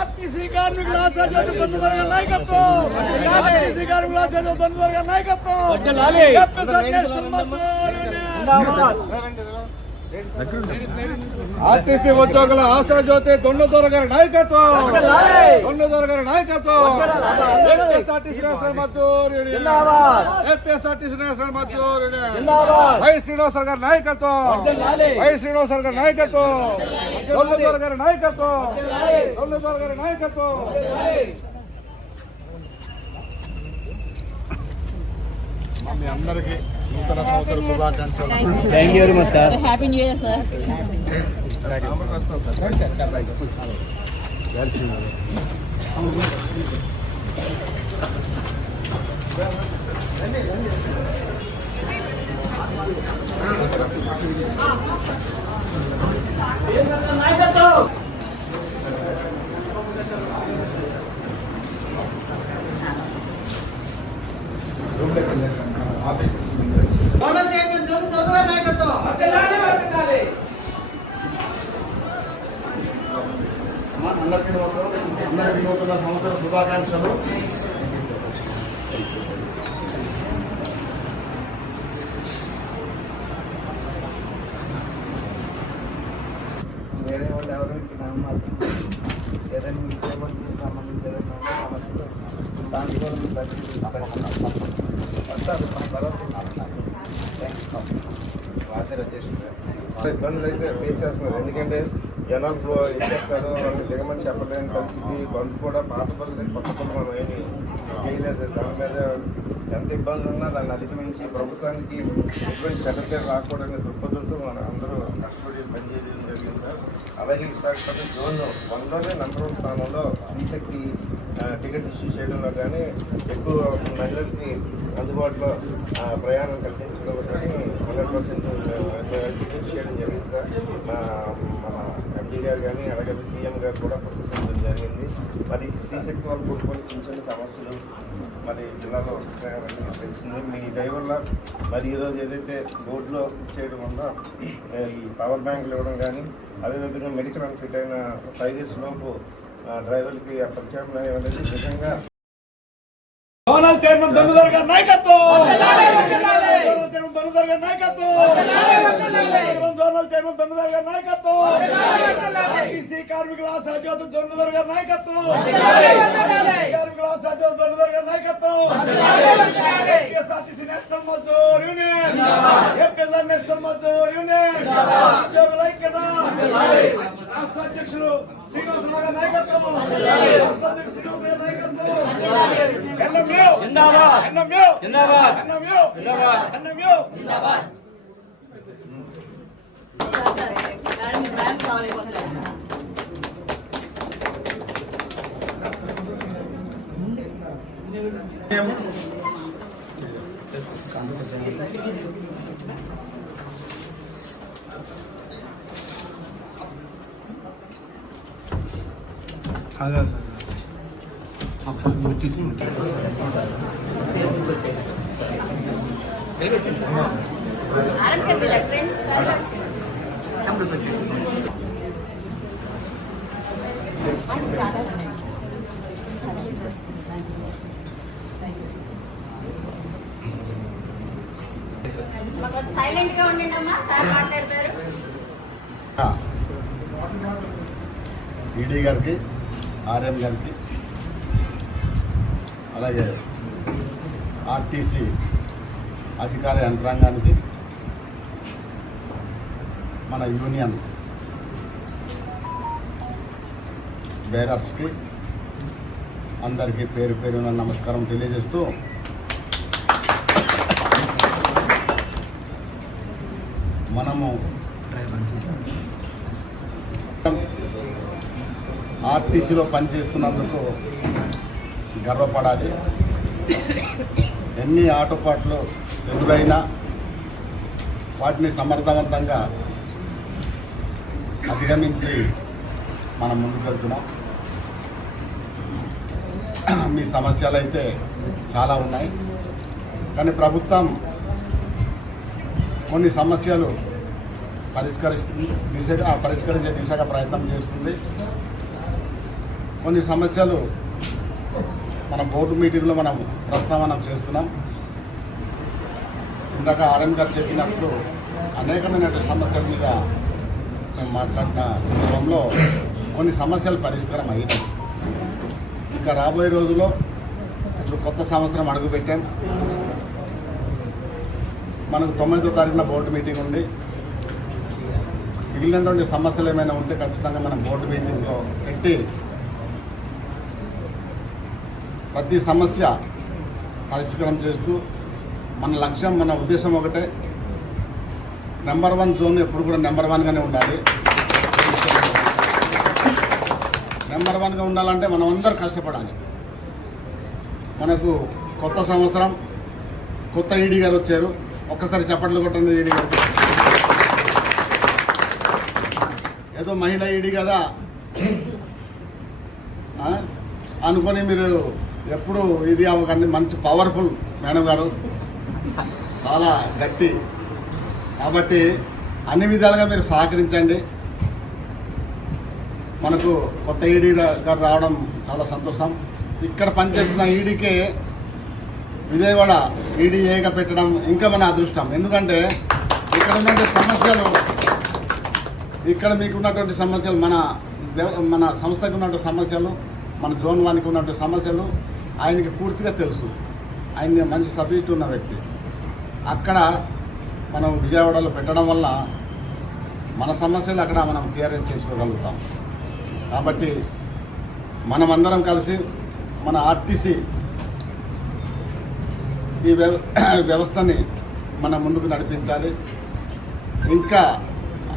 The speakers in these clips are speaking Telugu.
ఆర్టీసీ కార్మికుల ఆశాజ్యోతి బంధువర్గ నాయకత్వం, ఆర్టీసీ కార్మికుల ఆశాజ్యోతి బంధువర్గ నాయకత్వం, ఆర్టీసీ ఉద్యోగుల ఆశాజ్యోతి దొండదొర గారి నాయకత్వం, దొండదొర గారి నాయకత్వం, APSRTC national Mazdoor union, APSRTC national Mazdoor union, Y Srinivasarao గారి నాయకత్వం, వై శ్రీనివాసరావు గారి నాయకత్వం, దొండదొర గారి నాయకత్వం, దొండదొర గారి నాయకత్వం. మీ అందరికీ నూతన సంవత్సర శుభాకాంక్షలు. Thank you very much sir. Happy new year sir. అందరికీ నూతన సంవత్సర శుభాకాంక్షలు. వేరే వాళ్ళు ఎవరు ఏదైనా మీ సేవలకు సంబంధించి ఏదైనా సమస్యలు ఇబ్బందులు అయితే ఫేస్ చేస్తున్నారు. ఎందుకంటే జనాలు ఫ్లో ఇచ్చేస్తారు, వాళ్ళు దిగమని చెప్పలేని పరిస్థితి. బంధు కూడా పాత పనులు కొత్త పనులు ఏమి చేయలేదు. దాని మీద ఎంత ఇబ్బంది ఉన్నా దాన్ని అధిగమించి ప్రభుత్వానికి ఎటువంటి చెడ్డ రాకూడదనే దృక్పథంతో మన అందరూ కష్టపడి పనిచేయడం జరిగింది సార్. అలాగే విశాఖపట్నం జోన్ 1లోనే నంబర్ 1 స్థానంలో స్త్రీశక్తి టికెట్ ఇష్యూ చేయడంలో కానీ ఎక్కువ మహిళలకి అందుబాటులో ప్రయాణం కల్పించడంలో కానీ 100% టికెట్ చేయడం జరిగింది సార్. మన ఎంపీ గారు కానీ అలాగే సీఎం గారు కూడా ప్రశంసించడం జరిగింది. మరి స్త్రీశక్తి వాళ్ళు కూడుకొని చిన్న చిన్న సమస్యలు మరి జిల్లాలో వస్తున్నాయని తెలిసింది. మీ దయ వల్ల మరి ఈరోజు ఏదైతే బోర్డులో చేయడం వల్ల ఈ పవర్ బ్యాంకులు ఇవ్వడం కానీ అదేవిధంగా మెడికల్ అండ్ ఫిట్ అయిన 5 years లోపు డ్రైవర్లకి ఆ ప్రత్యామ్నాయం అనేది నిజంగా జోనల్ చైర్మన్ దొండదొర గారి నాయకత్వం, జోనల్ చైర్మన్ దొండదొర గారి నాయకత్వం, జోనల్ చైర్మన్ దొండదొర గారి నాయకత్వం, ఆర్టీసీ కార్మికుల ఆశాజ్యోతి దొండదొర గారి నాయకత్వం, కార్మికుల ఆశాజ్యోతి దొండదొర గారి నాయకత్వం, APSRTC national Mazdoor union, APSR national Mazdoor union, ఉద్యోగుల ఐక్యత, రాష్ట్ర అధ్యక్షులు శ్రీనివాసరావు గారి నాయకత్వం, రాష్ట్ర అధ్యక్షులు శ్రీనివాసరావు గారి నాయకత్వం, సైలెంట్ గా ఉండండి అమ్మా, సార్ మాట్లాడతారు. ఈడీ గారికి, ఆర్ఎం గారికి, అలాగే ఆర్టీసీ అధికార యంత్రాంగానికి, మన యూనియన్ బేరర్స్కి అందరికీ పేరు పేరున నమస్కారం తెలియజేస్తూ మనము ఆర్టీసీలో పనిచేస్తున్నందుకు గర్వపడాలి. ఎన్ని ఆటోపాట్లు ఎదురైనా వాటిని సమర్థవంతంగా అధిగమించి మనం ముందుకు వెళ్తున్నాం. మీ సమస్యలు అయితే చాలా ఉన్నాయి, కానీ ప్రభుత్వం కొన్ని సమస్యలు పరిష్కరించే దిశగా ప్రయత్నం చేస్తుంది. కొన్ని సమస్యలు మన బోర్డు మీటింగ్లో మనం ప్రస్తావన చేస్తున్నాం. ఇందాక ఆర్ఎం గారు చెప్పినప్పుడు అనేకమైన సమస్యల మీద మేము మాట్లాడిన సందర్భంలో కొన్ని సమస్యలు పరిష్కారం అయినాయి. ఇంకా రాబోయే రోజుల్లో ఇప్పుడు కొత్త సంవత్సరం అడుగుపెట్టాం. మనకు 9వ తారీఖున బోర్డు మీటింగ్ ఉంది. మిగిలినటువంటి సమస్యలు ఏమైనా ఉంటే ఖచ్చితంగా మనం బోర్డు మీటింగ్లో పెట్టి ప్రతి సమస్య పరిష్కారం చేస్తూ మన లక్ష్యం, మన ఉద్దేశం ఒకటే, నెంబర్ 1 జోన్ ఎప్పుడు కూడా నెంబర్ 1గానే ఉండాలి. నెంబర్ 1గా ఉండాలంటే మనం అందరూ కష్టపడాలి. మనకు కొత్త సంవత్సరం, కొత్త ఈడీ గారు వచ్చారు. ఒక్కసారి చప్పట్లు కొట్టండి ఈడీ గారు. ఏదో మహిళా ఈడీ కదా అనుకొని మీరు ఎప్పుడు ఇది అవ్వకండి. మంచి పవర్ఫుల్ మేడం గారు, చాలా గట్టి. కాబట్టి అన్ని విధాలుగా మీరు సహకరించండి. మనకు కొత్త ఈడీ గారు రావడం చాలా సంతోషం. ఇక్కడ పనిచేస్తున్న ఈడీకే విజయవాడ ఈడీఏగా పెట్టడం ఇంకా మన అదృష్టం. ఎందుకంటే ఇక్కడ ఉన్నటువంటి సమస్యలు, ఇక్కడ మీకు ఉన్నటువంటి సమస్యలు, మన సంస్థకు ఉన్నటువంటి సమస్యలు, మన జోన్ 1కి ఉన్నటువంటి సమస్యలు ఆయనకి పూర్తిగా తెలుసు. ఆయన మంచి సబ్జెక్ట్ ఉన్న వ్యక్తి. అక్కడ మనం విజయవాడలో పెట్టడం వల్ల మన సమస్యలు అక్కడ మనం క్లియరెన్స్ చేసుకోగలుగుతాం. కాబట్టి మనమందరం కలిసి మన ఆర్టీసీ ఈ వ్యవస్థని మనం ముందుకు నడిపించాలి. ఇంకా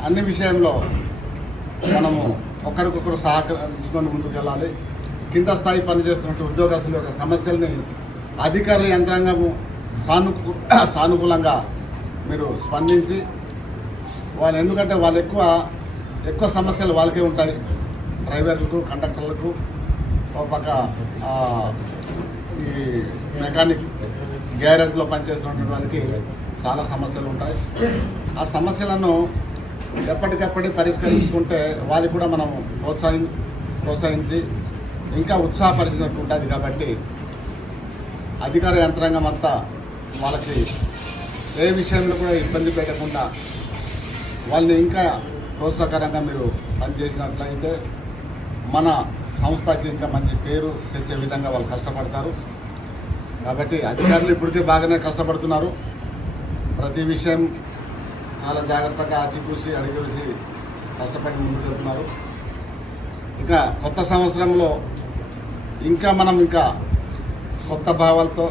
అన్ని విషయంలో మనము ఒకరికొకరు సహకరించుకొని ముందుకు వెళ్ళాలి. కింద స్థాయి పనిచేస్తున్న ఉద్యోగస్తుల యొక్క సమస్యల్ని అధికారుల యంత్రాంగము సానుకూలంగా మీరు స్పందించి వాళ్ళు, ఎందుకంటే వాళ్ళు ఎక్కువ సమస్యలు వాళ్ళకే ఉంటాయి. డ్రైవర్లకు, కండక్టర్లకు, ఒక పక్క ఈ మెకానిక్ గ్యారేజ్లో పనిచేస్తున్నటువంటి వాళ్ళకి చాలా సమస్యలు ఉంటాయి. ఆ సమస్యలను ఎప్పటికప్పటి పరిష్కరించుకుంటే వాళ్ళకి కూడా మనం ప్రోత్సహించి ఇంకా ఉత్సాహపరిచినట్టు ఉంటుంది. కాబట్టి అధికార యంత్రాంగం అంతా వాళ్ళకి ఏ విషయంలో కూడా ఇబ్బంది పెట్టకుండా వాళ్ళని ఇంకా ప్రోత్సాహకరంగా మీరు పనిచేసినట్లయితే మన సంస్థకి ఇంకా మంచి పేరు తెచ్చే విధంగా వాళ్ళు కష్టపడతారు. కాబట్టి అధికారులు ఇప్పటికే బాగానే కష్టపడుతున్నారు. ప్రతి విషయం చాలా జాగ్రత్తగా ఆచితూసి అడిగేసి కష్టపడి ముందుకు వెళ్తున్నారు. ఇంకా కొత్త సంవత్సరంలో మనం ఇంకా కొత్త భావాలతో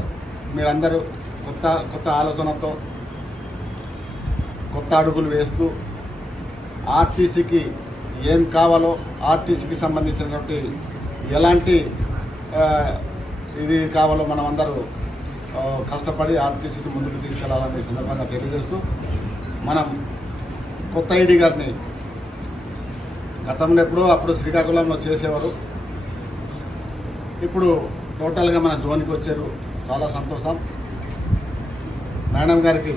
మీరందరూ కొత్త ఆలోచనతో కొత్త అడుగులు వేస్తూ ఆర్టీసీకి ఏం కావాలో, ఆర్టీసీకి సంబంధించినటువంటి ఎలాంటి ఇది కావాలో మనం అందరూ కష్టపడి ఆర్టీసీకి ముందుకు తీసుకెళ్లాలనే సందర్భంగా తెలియజేస్తూ, మనం కొత్త ఐడి గారిని గతంలో అప్పుడు శ్రీకాకుళంలో చేసేవారు, ఇప్పుడు టోటల్గా మన జోన్కి వచ్చారు. చాలా సంతోషం. మేడం గారికి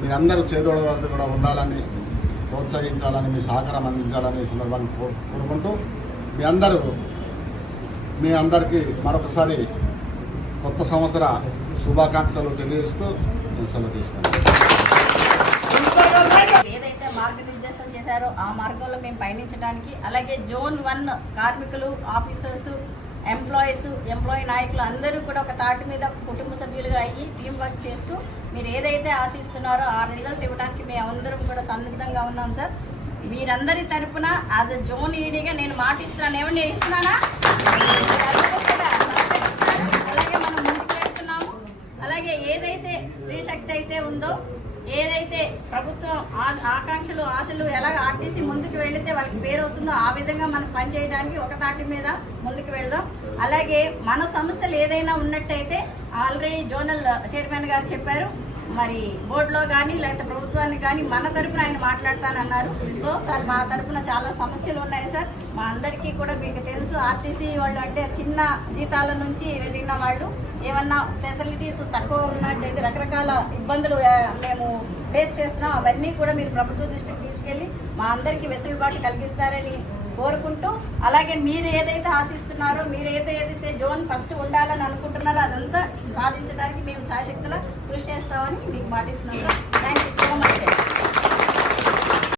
మీరందరూ చేదోడు వరకు కూడా ఉండాలని, ప్రోత్సహించాలని, మీ సహకారం అందించాలని సందర్భాన్ని కోరుకుంటూ మీ అందరికీ మరొకసారి కొత్త సంవత్సర శుభాకాంక్షలు తెలియజేస్తూ సెలవు తీసుకుంటాం. ఏదైతే మార్గనిర్దేశం చేశారో ఆ మార్గంలో మేము పయనించడానికి, అలాగే జోన్ 1 కార్మికులు, ఆఫీసర్స్, ఎంప్లాయీ నాయకులు అందరూ కూడా ఒక తాటి మీద కుటుంబ సభ్యులుగా అయ్యి టీం వర్క్ చేస్తూ మీరు ఏదైతే ఆశిస్తున్నారో ఆ రిజల్ట్ ఇవ్వడానికి మేము అందరం కూడా సన్నిద్ధంగా ఉన్నాం సార్. మీరందరి తరఫున యాజ్ ఎ జోన్ ఈడీగా నేను మాటిస్తున్నాను. ఏమన్నా నేను ఇస్తున్నానా? అలాగే మనం ముందుకు వెళ్తున్నాము. అలాగే ఏదైతే స్త్రీశక్తి అయితే ఉందో, ఏదైతే ప్రభుత్వం ఆకాంక్షలు, ఆశలు ఎలాగ ఆర్టీసీ ముందుకు వెళితే వాళ్ళకి పేరు వస్తుందో ఆ విధంగా మనం పనిచేయడానికి ఒక తాటి మీద ముందుకు వెళదాం. అలాగే మన సమస్యలు ఏదైనా ఉన్నట్టయితే ఆల్రెడీ జోనల్ చైర్మన్ గారు చెప్పారు, మరి బోర్డులో కానీ లేకపోతే ప్రభుత్వానికి కానీ మన తరపున ఆయన మాట్లాడతానన్నారు. సో సార్ మా తరపున చాలా సమస్యలు ఉన్నాయి సార్. మా అందరికీ కూడా మీకు తెలుసు, ఆర్టీసీ వాళ్ళు అంటే చిన్న జీతాల నుంచి వెళ్ళిన వాళ్ళు, ఏమన్నా ఫెసిలిటీస్ తక్కువ ఉన్నట్టయితే రకరకాల ఇబ్బందులు మేము ఫేస్ చేస్తున్నాం. అవన్నీ కూడా మీరు ప్రభుత్వ దృష్టికి తీసుకెళ్ళి మా అందరికీ వెసులుబాటు కలిగిస్తారని కోరుకుంటూ, అలాగే మీరు ఏదైతే ఆశిస్తున్నారో, మీరు ఏదైతే జోన్ ఫస్ట్ ఉండాలని అనుకుంటున్నారో అదంతా సాధించడానికి మేము శాయశక్తులా కృషి చేస్తామని మీకు మాటిస్తున్నాం sir. Thank you so much.